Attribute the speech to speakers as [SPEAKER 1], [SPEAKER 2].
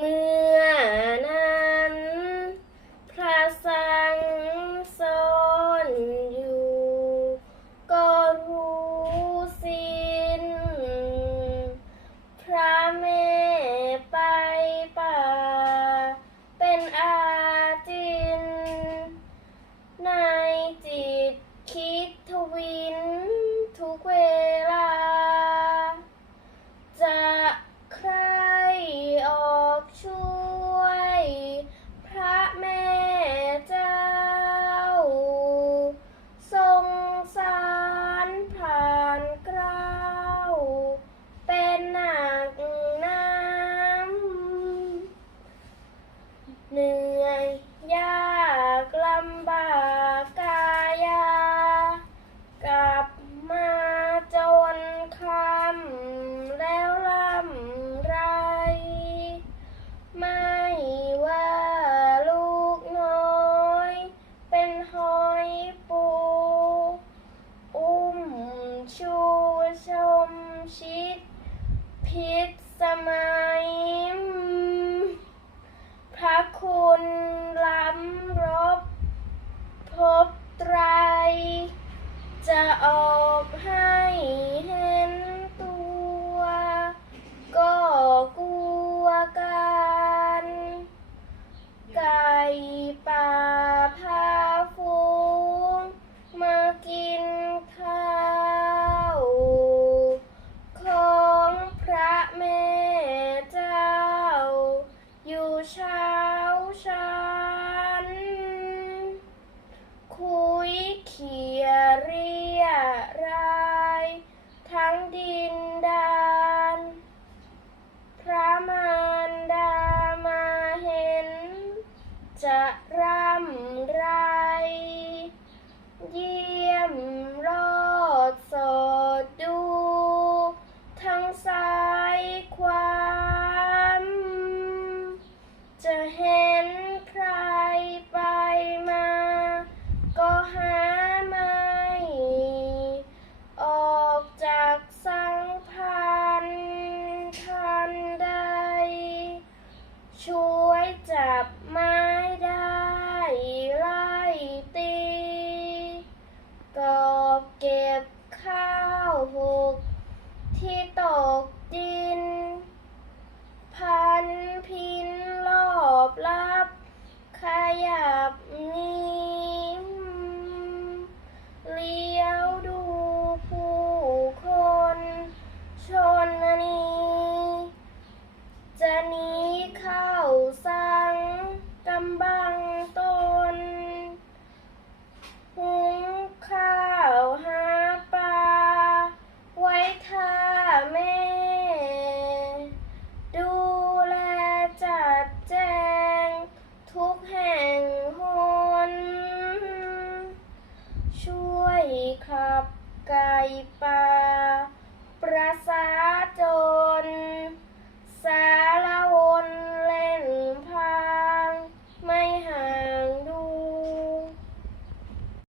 [SPEAKER 1] งื người gia ไตร จะออก จะร่ำไรยิ่ ขับไก่ปลาประสาจนสา